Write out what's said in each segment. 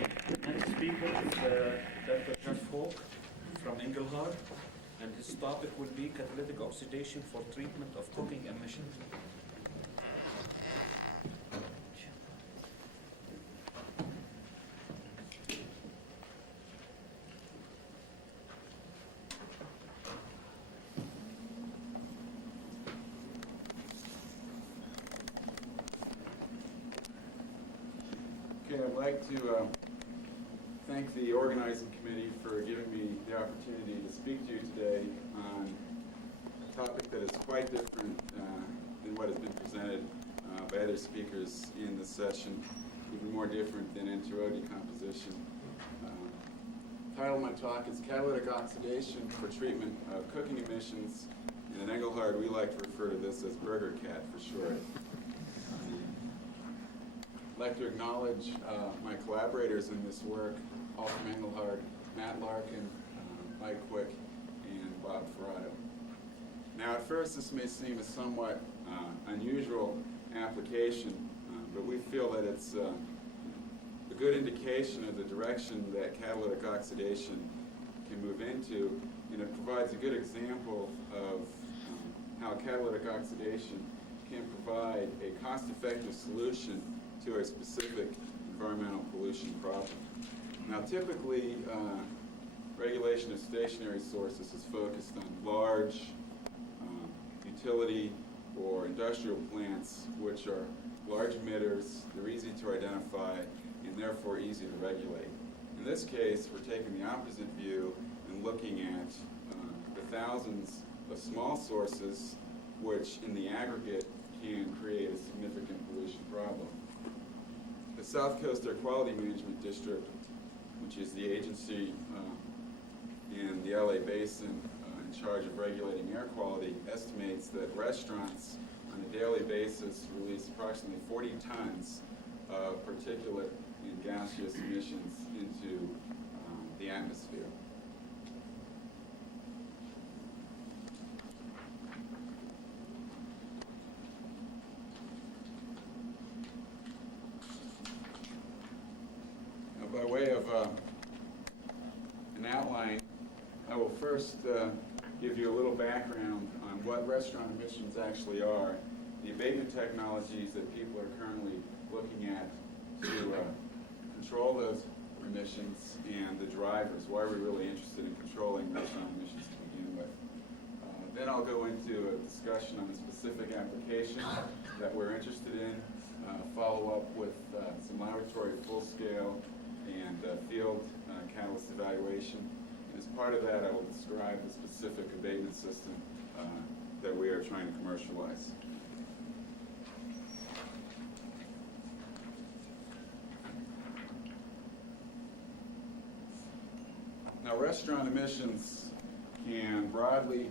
Next speaker is Dr. Jeff Hoke from Engelhard, and his topic will be catalytic oxidation for treatment of cooking emissions. Okay, I'd like to thank the organizing committee for giving me the opportunity to speak to you today on a topic that is quite different than what has been presented by other speakers in this session, even more different than NTRO decomposition. The title of my talk is Catalytic Oxidation for Treatment of Cooking Emissions, and in Engelhard we like to refer to this as Burger Cat for short. I'd like to acknowledge my collaborators in this work, all from Engelhard, Matt Larkin, Mike Quick, and Bob Ferrato. Now at first this may seem a somewhat unusual application, but we feel that it's a good indication of the direction that catalytic oxidation can move into, and it provides a good example of how catalytic oxidation can provide a cost-effective solution to a specific environmental pollution problem. Now typically, regulation of stationary sources is focused on large utility or industrial plants, which are large emitters, they're easy to identify, and therefore easy to regulate. In this case, we're taking the opposite view and looking at the thousands of small sources which in the aggregate can create a significant pollution problem. The South Coast Air Quality Management District, which is the agency in the LA Basin in charge of regulating air quality, estimates that restaurants on a daily basis release approximately 40 tons of particulate and gaseous emissions into the atmosphere. By way of an outline, I will first give you a little background on what restaurant emissions actually are, the abatement technologies that people are currently looking at to control those emissions, and the drivers, why we're really interested in controlling restaurant emissions to begin with. Then I'll go into a discussion on the specific application that we're interested in, follow up with some laboratory full-scale and field catalyst evaluation. And as part of that, I will describe the specific abatement system that we are trying to commercialize. Now, restaurant emissions can broadly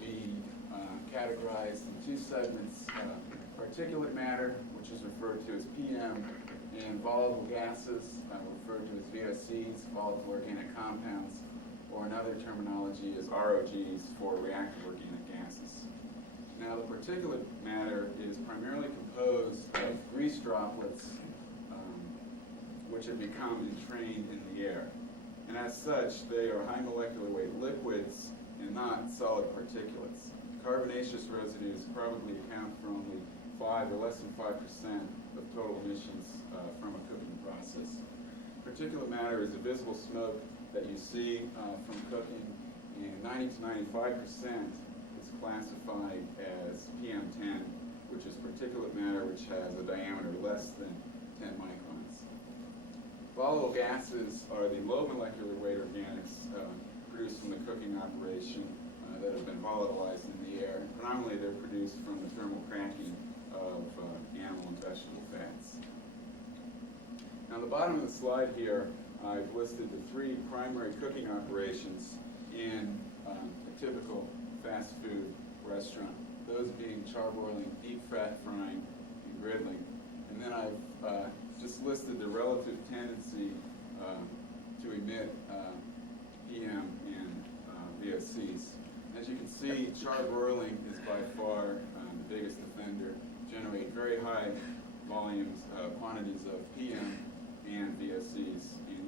be categorized in two segments: particulate matter, which is referred to as PM, and volatile gases, referred to as VOCs, volatile organic compounds, or another terminology is ROGs for reactive organic gases. Now, the particulate matter is primarily composed of grease droplets which have become entrained in the air. And as such, they are high molecular weight liquids and not solid particulates. Carbonaceous residues probably account for only 5 or less than 5% of total emissions from a cooking process. Particulate matter is the visible smoke that you see from cooking, and 90 to 95% is classified as PM10, which is particulate matter which has a diameter less than 10 microns. Volatile gases are the low molecular weight organics produced from the cooking operation that have been volatilized in the air. Predominantly they're produced from the thermal cracking of animal and vegetable fats. Now, on the bottom of the slide here, I've listed the three primary cooking operations in a typical fast food restaurant, those being charbroiling, deep fat frying, and griddling. And then I've just listed the relative tendency to emit PM and VOCs. As you can see, charbroiling is by far the biggest offender, generate very high volumes, quantities of PM and VOCs, and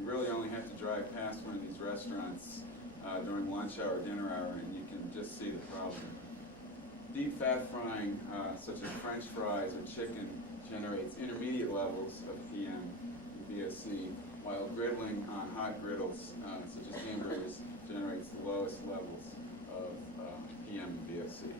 drive past one of these restaurants during lunch hour, dinner hour, and you can just see the problem. Deep fat frying, such as French fries or chicken, generates intermediate levels of PM and VOC, while griddling on hot griddles, such as hamburgers, generates the lowest levels of PM and VOC.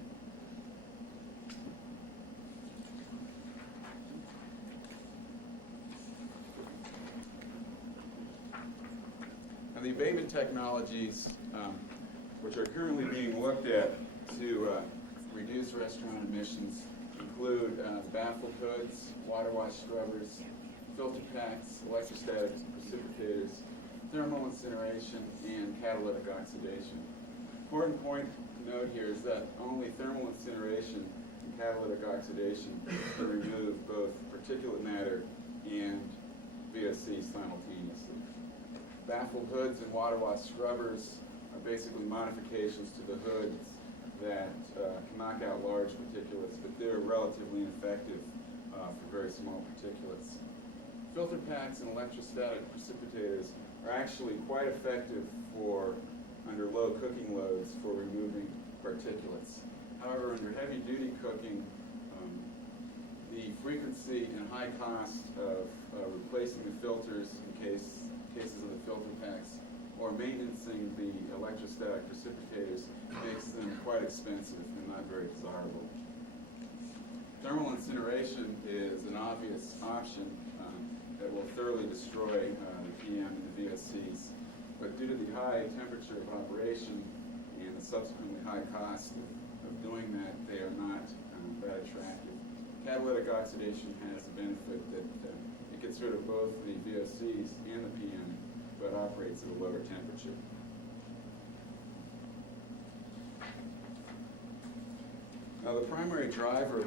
Now, the abatement technologies, which are currently being looked at to reduce restaurant emissions, include baffle hoods, water wash scrubbers, filter packs, electrostatic precipitators, thermal incineration, and catalytic oxidation. Important point to note here is that only thermal incineration and catalytic oxidation can remove both particulate matter and VOC simultaneously. Baffle hoods and water wash scrubbers are basically modifications to the hoods that can knock out large particulates, but they're relatively ineffective for very small particulates. Filter packs and electrostatic precipitators are actually quite effective for under low cooking loads for removing particulates. However, under heavy-duty cooking, the frequency and high cost of replacing the filters in cases of the filter packs or maintaining the electrostatic precipitators makes them quite expensive and not very desirable. Thermal incineration is an obvious option that will thoroughly destroy the PM and the VOCs, but due to the high temperature of operation and the subsequently high cost of doing that, they are not that attractive. Catalytic oxidation has the benefit that it gets rid of both the VOCs and the PM, but operates at a lower temperature. Now, the primary driver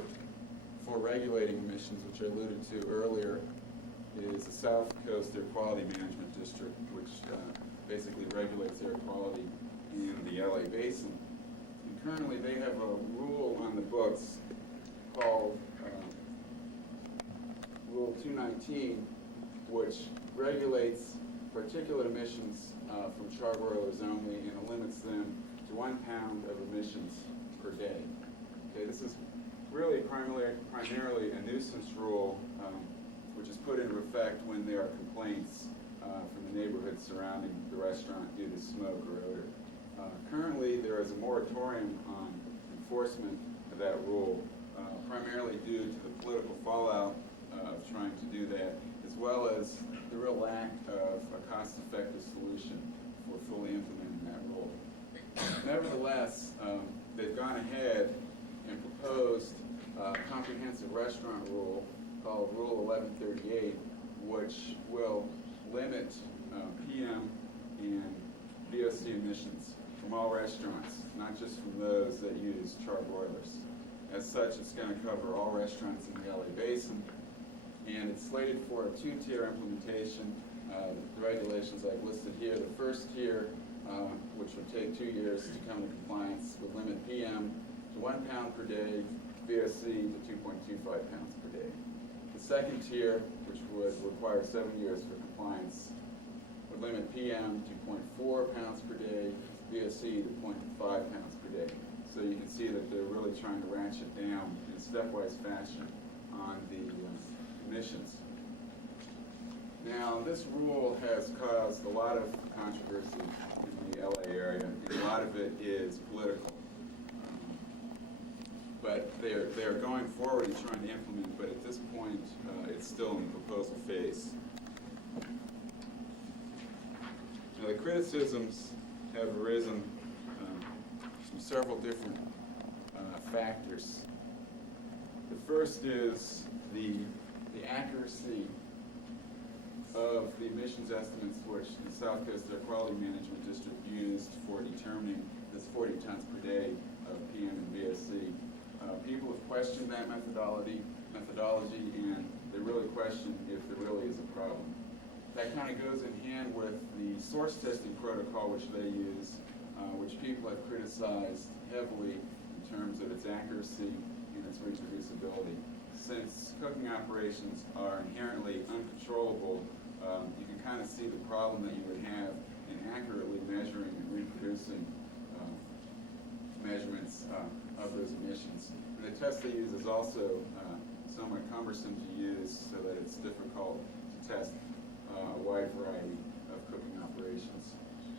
for regulating emissions, which I alluded to earlier, is the South Coast Air Quality Management District, which basically regulates air quality in the LA basin. And currently, they have a rule on the books called Rule 219, which regulates particulate emissions from charbroilers only and limits them to 1 pound of emissions per day. Okay, this is really primarily a nuisance rule, which is put into effect when there are complaints from the neighborhood surrounding the restaurant due to smoke or odor. Currently, there is a moratorium on enforcement of that rule, primarily due to the political fallout of trying to do that, as well as the real lack of a cost-effective solution for fully implementing that rule. Nevertheless, they've gone ahead and proposed a comprehensive restaurant rule called Rule 1138, which will limit PM and VOC emissions from all restaurants, not just from those that use charbroilers. As such, it's going to cover all restaurants in the LA basin, and it's slated for a 2-tier implementation. The regulations I've listed here, the first tier, which would take 2 years to come to compliance, would limit PM to 1 pound per day, VOC to 2.25 pounds per day. The second tier, which would require 7 years for compliance, would limit PM to 0.4 pounds per day, VOC to 0.5 pounds per day. So you can see that they're really trying to ratchet down in a stepwise fashion on the emissions. Now, this rule has caused a lot of controversy in the LA area, and a lot of it is political. But they're going forward and trying to implement, but at this point, it's still in the proposal phase. Now, the criticisms have arisen from several different factors. The first is the accuracy of the emissions estimates which the South Coast Air Quality Management District used for determining this 40 tons per day of PM and VOC. People have questioned that methodology, and they really question if there really is a problem. That kind of goes in hand with the source testing protocol which they use, which people have criticized heavily in terms of its accuracy and its reproducibility. Since cooking operations are inherently uncontrollable, you can kind of see the problem that you would have in accurately measuring and reproducing measurements of those emissions. And the test they use is also somewhat cumbersome to use, so that it's difficult to test a wide variety of cooking operations.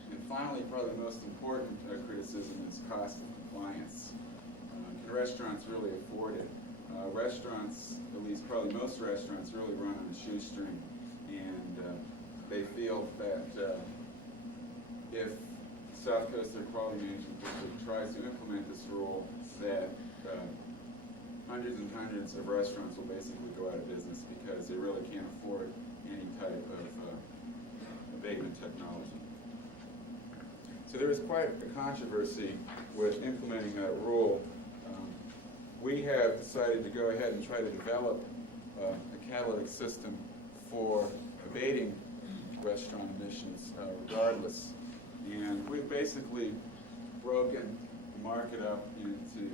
And finally, probably the most important criticism is cost of compliance. Can restaurants really afford it? Restaurants, at least probably most restaurants, really run on a shoestring, and they feel that if South Coast Air Quality Management District tries to implement this rule, that hundreds and hundreds of restaurants will basically go out of business because they really can't afford any type of abatement technology. So there is quite a controversy with implementing that rule. We have decided to go ahead and try to develop a catalytic system for abating restaurant emissions regardless. And we've basically broken the market up into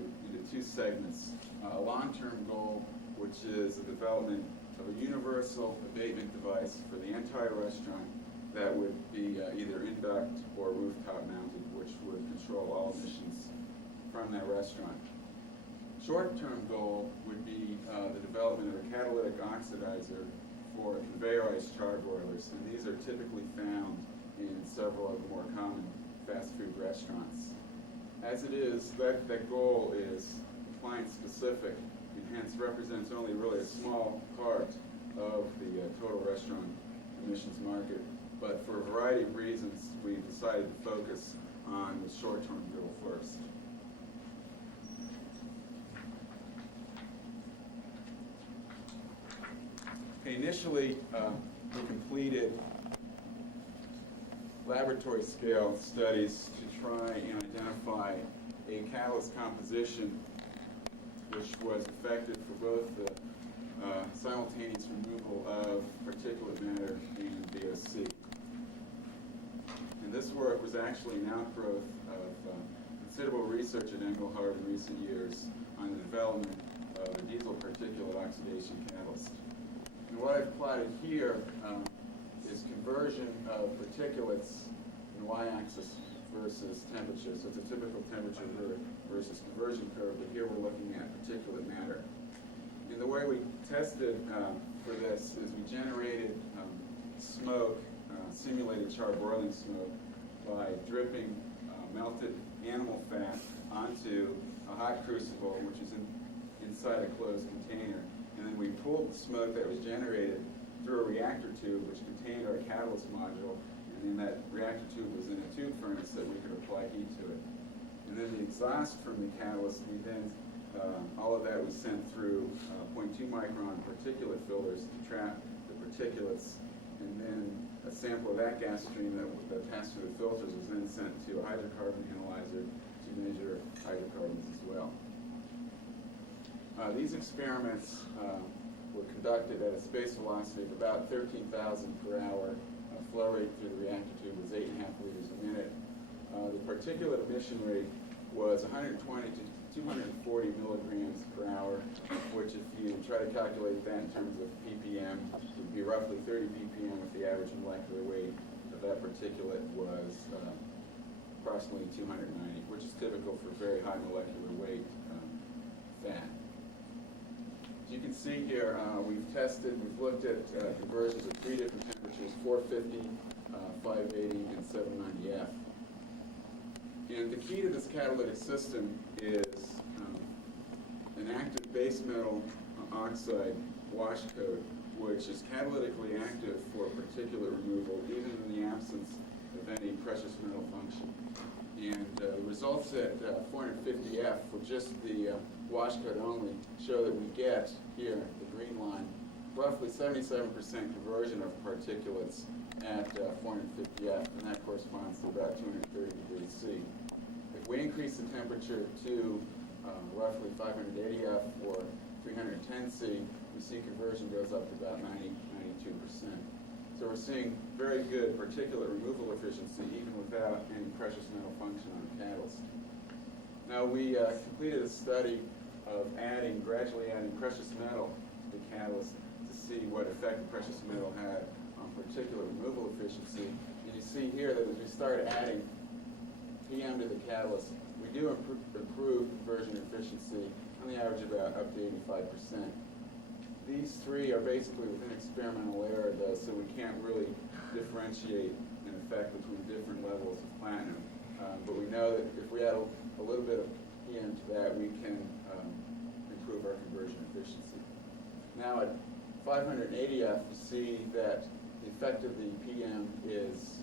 two segments. A long-term goal, which is the development of a universal abatement device for the entire restaurant that would be either induct or rooftop mounted, which would control all emissions from that restaurant. Short-term goal would be the development of a catalytic oxidizer for conveyorized charbroilers, and these are typically found in several of the more common fast food restaurants. As it is, that goal is compliance-specific, and hence represents only really a small part of the total restaurant emissions market. But for a variety of reasons, we decided to focus on the short-term goal first. Okay, initially, we completed laboratory scale studies to try and identify a catalyst composition which was effective for both the simultaneous removal of particulate matter and VOC. And this work was actually an outgrowth of considerable research at Engelhard in recent years on the development of a diesel particulate oxidation catalyst. And what I've plotted here is conversion of particulates in y-axis versus temperature. So it's a typical temperature versus conversion curve, but here we're looking at particulate matter. And the way we tested for this is we generated smoke, simulated charbroiling smoke, by dripping melted animal fat onto a hot crucible, which is inside a closed container. And then we pulled the smoke that was generated through a reactor tube, which contained our catalyst module, and then that reactor tube was in a tube furnace that we could apply heat to it. And then the exhaust from the catalyst, we then, all of that was sent through 0.2 micron particulate filters to trap the particulates, and then a sample of that gas stream that passed through the filters was then sent to a hydrocarbon analyzer to measure hydrocarbons as well. These experiments were conducted at a space velocity of about 13,000 per hour. Flow rate through the reactor tube was 8.5 liters a minute. The particulate emission rate was 120 to 240 milligrams per hour, which if you try to calculate that in terms of ppm, would be roughly 30 ppm if the average molecular weight of that particulate was approximately 290, which is typical for very high molecular weight fat. As you can see here, we've looked at conversions at 3 different temperatures, 450, 580, and 790F. And the key to this catalytic system is an active base metal oxide wash coat, which is catalytically active for particulate removal, even in the absence of any precious metal function. And the results at 450F for just the wash coat only show that we get here, the green line, roughly 77% conversion of particulates at 450F, and that corresponds to about 230 degrees C. If we increase the temperature to roughly 580F or 310C, we see conversion goes up to about 92%. So we're seeing very good particulate removal efficiency even without any precious metal function on the catalyst. Now we completed a study of gradually adding precious metal to the catalyst to see what effect the precious metal had on particulate that as we start adding PM to the catalyst, we do improve conversion efficiency on the average about up to 85%. These three are basically within experimental error, though, so we can't really differentiate an effect between different levels of platinum. But we know that if we add a little bit of PM to that, we can improve our conversion efficiency. Now at 580F, you see that the effect of the PM is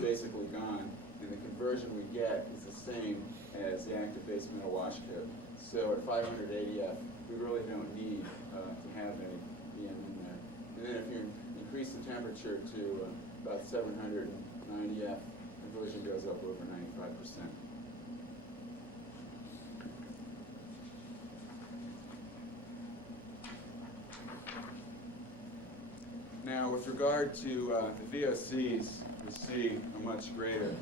basically gone, and the conversion we get is the same as the active base metal wash coat. So at 580F, we really don't need to have any PM in there. And then if you increase the temperature to about 790F, conversion goes up over 95%. Now, with regard to the VOCs, we see a much greater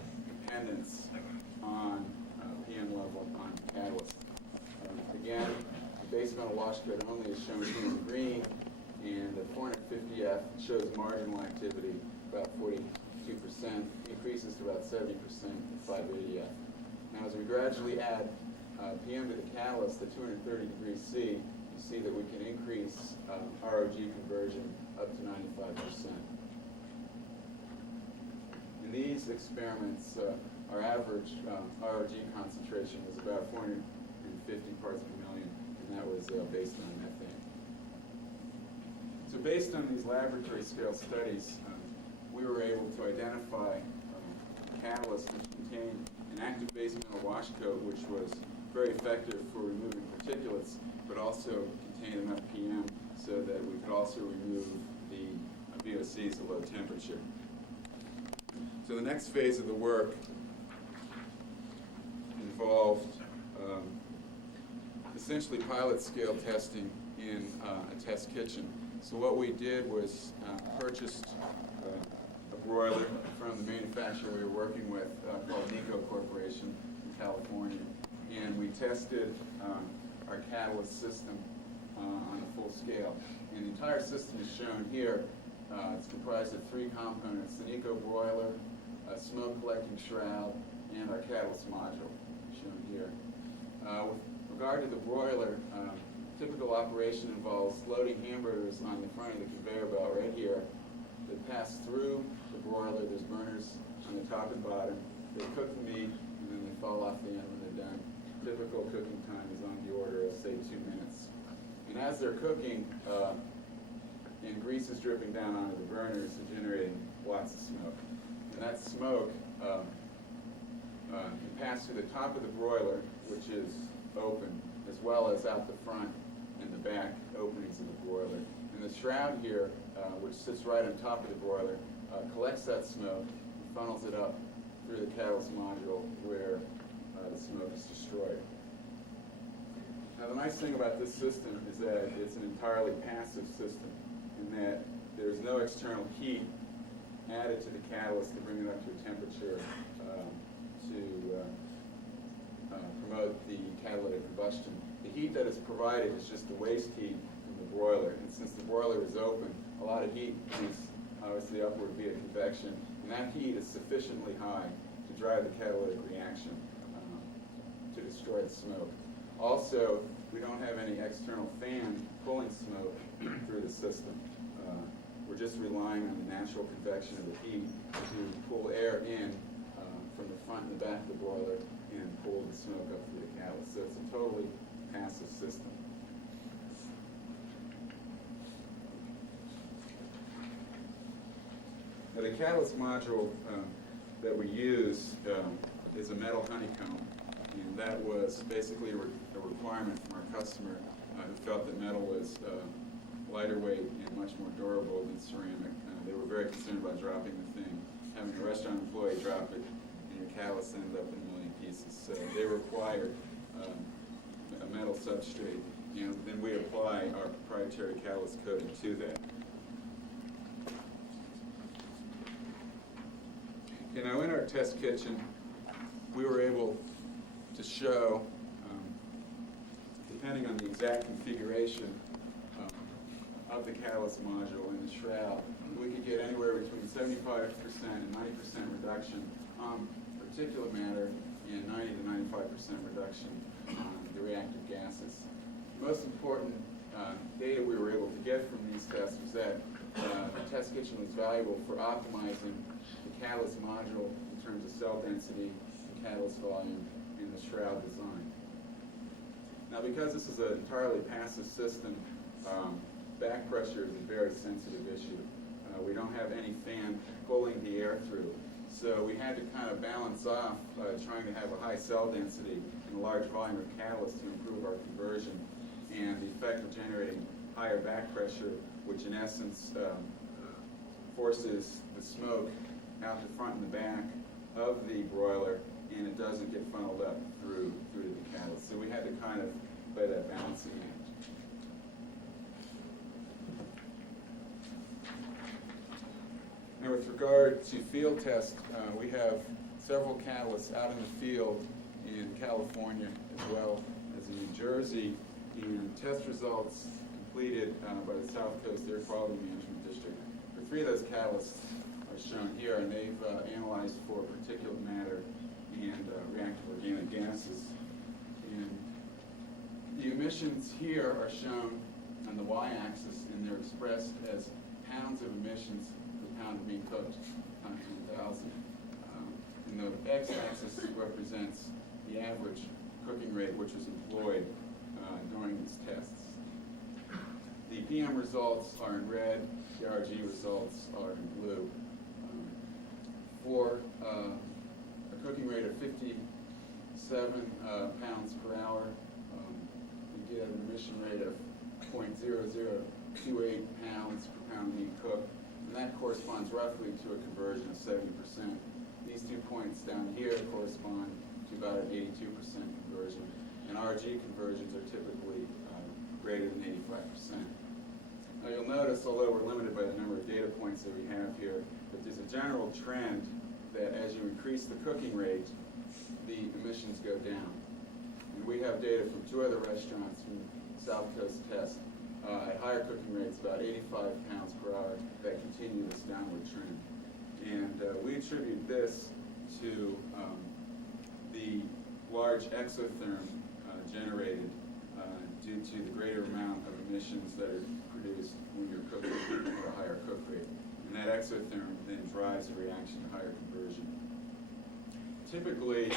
dependence on PM level on catalyst. Again, the base metal wash coat only is shown here in green, and at 450F shows marginal activity, about 42%, increases to about 70% at 580F. Now, as we gradually add PM to the catalyst at 230 degrees C, you see that we can increase ROG conversion up to 95%. In these experiments, our average ROG concentration was about 450 parts per million, and that was based on methane. So based on these laboratory scale studies, we were able to identify catalysts which contained an active base metal wash coat, which was very effective for removing particulates, but also contained enough PM so that we could also remove the VOCs at low temperature. So the next phase of the work involved essentially pilot scale testing in a test kitchen. So what we did was purchased a broiler from the manufacturer we were working with called Nico Corporation in California. And we tested our catalyst system on a full scale. And the entire system is shown here. It's comprised of three components: the Nico broiler, a smoke collecting shroud, and our catalyst module, shown here. With regard to the broiler, typical operation involves loading hamburgers on the front of the conveyor belt right here. They pass through the broiler. There's burners on the top and bottom. They cook the meat, and then they fall off the end when they're done. Typical cooking time is on the order of, say, 2 minutes. And as they're cooking, and grease is dripping down onto the burners and generating lots of smoke. And that smoke can pass through the top of the broiler, which is open, as well as out the front and the back openings of the broiler. And the shroud here, which sits right on top of the broiler, collects that smoke and funnels it up through the catalyst module where the smoke is destroyed. Now, the nice thing about this system is that it's an entirely passive system, in that there's no external heat added to the catalyst to bring it up to a temperature to promote the catalytic combustion. The heat that is provided is just the waste heat from the broiler, and since the broiler is open, a lot of heat is obviously upward via convection, and that heat is sufficiently high to drive the catalytic reaction to destroy the smoke. Also, we don't have any external fan pulling smoke through the system. We're just relying on the natural convection of the heat to pull air in from the front and the back of the broiler and pull the smoke up through the catalyst. So it's a totally passive system. Now, the catalyst module that we use is a metal honeycomb, and that was basically a requirement from our customer who felt that metal was lighter weight and much more durable than ceramic. They were very concerned about dropping the thing. Having a restaurant employee drop it, and your catalyst ended up in a million pieces. So they required a metal substrate, and then we apply our proprietary catalyst coating to that. Okay, now in our test kitchen, we were able to show, depending on the exact configuration of the catalyst module and the shroud, we could get anywhere between 75% 75% and 90% reduction on particulate matter and 90 to 95% reduction on the reactive gases. The most important data we were able to get from these tests was that the test kitchen was valuable for optimizing the catalyst module in terms of cell density, the catalyst volume, and the shroud design. Now, because this is an entirely passive system, back pressure is a very sensitive issue. We don't have any fan pulling the air through. So we had to kind of balance off trying to have a high cell density and a large volume of catalyst to improve our conversion, and the effect of generating higher back pressure, which in essence forces the smoke out the front and the back of the broiler, and it doesn't get funneled up through the catalyst. So we had to kind of play that balancing act. Now, with regard to field tests, we have several catalysts out in the field in California as well as in New Jersey, and test results completed by the South Coast Air Quality Management District. For 3 of those catalysts are shown here, and they've analyzed for particulate matter and reactive organic gases. And the emissions here are shown on the y-axis, and they're expressed as pounds of emissions per pound of meat cooked, times 1,000. And the x-axis represents the average cooking rate which was employed during these tests. The PM results are in red, the RG results are in blue. For a cooking rate of 57 pounds per hour, we get an emission rate of 0.0028 pounds per pound meat cooked, and that corresponds roughly to a conversion of 70%. These 2 points down here correspond to about an 82% conversion, and RG conversions are typically greater than 85%. Now you'll notice, although we're limited by the number of data points that we have here, that there's a general trend that as you increase the cooking rate, the emissions go down. And we have data from 2 other restaurants from South Coast test at higher cooking rates, about 85 pounds per hour, that continue this downward trend. And we attribute this to the large exotherm generated due to the greater amount of emissions that are produced when you're cooking at a higher cook rate. And that exotherm then drives the reaction to higher conversion. Typically,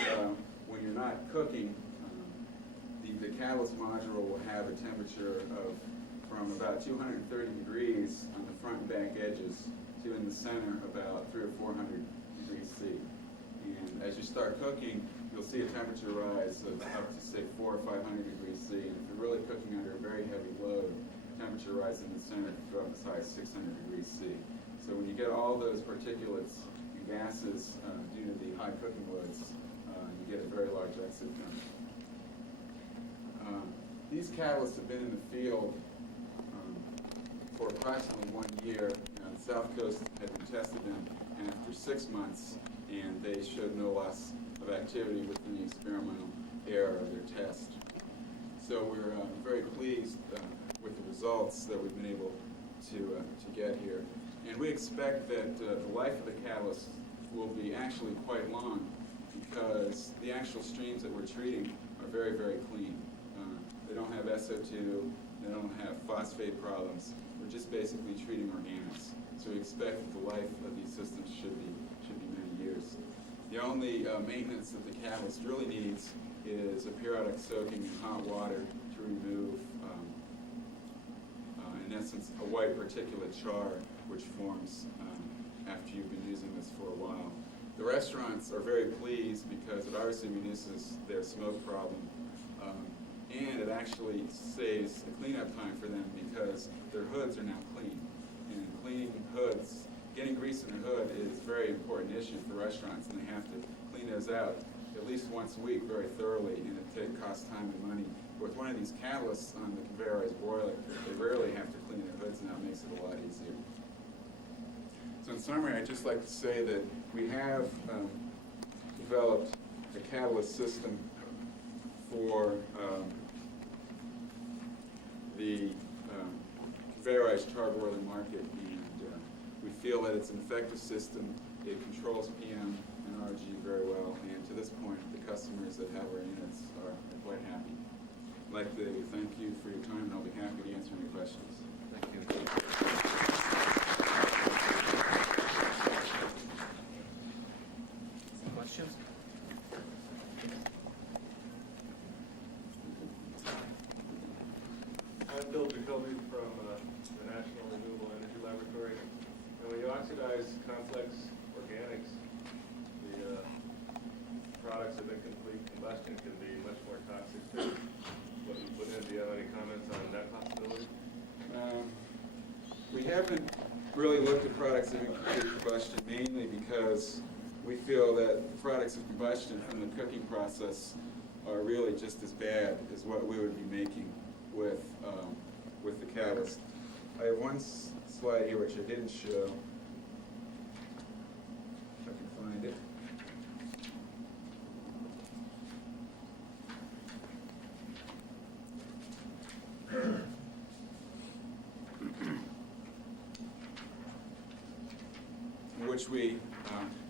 when you're not cooking, the catalyst module will have a temperature of from about 230 degrees on the front and back edges to in the center about 300 or 400 degrees C. And as you start cooking, you'll see a temperature rise of up to say 400 or 500 degrees C. And if you're really cooking under a very heavy load, temperature rise in the center can go up as high as 600 degrees C. So when you get all those particulates and gases due to the high cooking loads, you get a very large exit temperature. These catalysts have been in the field for approximately 1 year. The South Coast had been tested them after 6 months, and they showed no loss of activity within the experimental era of their test. So we're very pleased with the results that we've been able to get here. And we expect that the life of the catalyst will be actually quite long, because the actual streams that we're treating are very, very clean. They don't have SO2, they don't have phosphate problems. We're just basically treating organics. So we expect that the life of these systems should be many years. The only maintenance that the catalyst really needs is a periodic soaking in hot water to remove, in essence, a white particulate char which forms after you've been using this for a while. The restaurants are very pleased because it obviously reduces their smoke problem, and it actually saves the cleanup time for them because their hoods are now clean. And cleaning hoods, getting grease in the hood is a very important issue for restaurants, and they have to clean those out at least once a week very thoroughly, and it costs time and money. But with one of these catalysts on the conveyorized broiler, they rarely have to clean their hoods, and that makes it a lot easier. So in summary, I'd just like to say that we have developed a catalyst system for the conveyorized charbroiler market, and we feel that it's an effective system. It controls PM and RG very well, and to this point, the customers that have our units are quite happy. I'd like to thank you for your time, and I'll be happy to answer any questions. Thank you. Questions? I'm Bill Jacoby from the National Renewable Energy Laboratory. And when you oxidize complex organics, the products of incomplete combustion can be much more toxic than what you put in. Do you have any comments on that possibility? We haven't really looked at products of incomplete combustion, mainly because we feel that the products of combustion from the cooking process are really just as bad as what we would be making with the catalyst. I have one slide here which I didn't show. If I can find it. In which we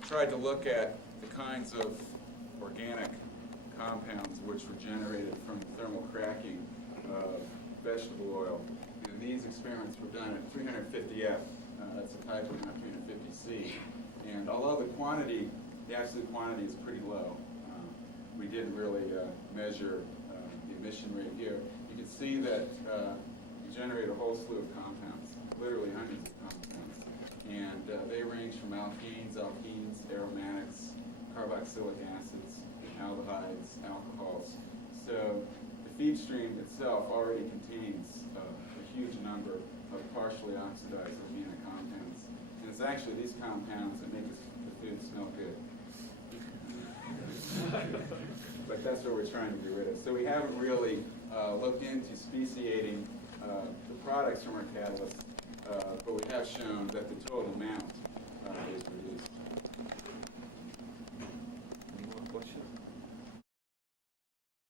tried to look at the kinds of organic compounds which were generated from thermal cracking of vegetable oil. And these experiments were done at 350F. That's a type of 350C. And although the absolute quantity is pretty low, we didn't really measure the emission rate here. You can see that you generate a whole slew of compounds, literally hundreds of compounds. And they range from alkenes, aromatics, carboxylic acids, aldehydes, alcohols. So the feed stream itself already contains a huge number of partially oxidized organic compounds. And it's actually these compounds that make the food smell good. But that's what we're trying to get rid of. So we haven't really looked into speciating the products from our catalyst, but we have shown that the total amount is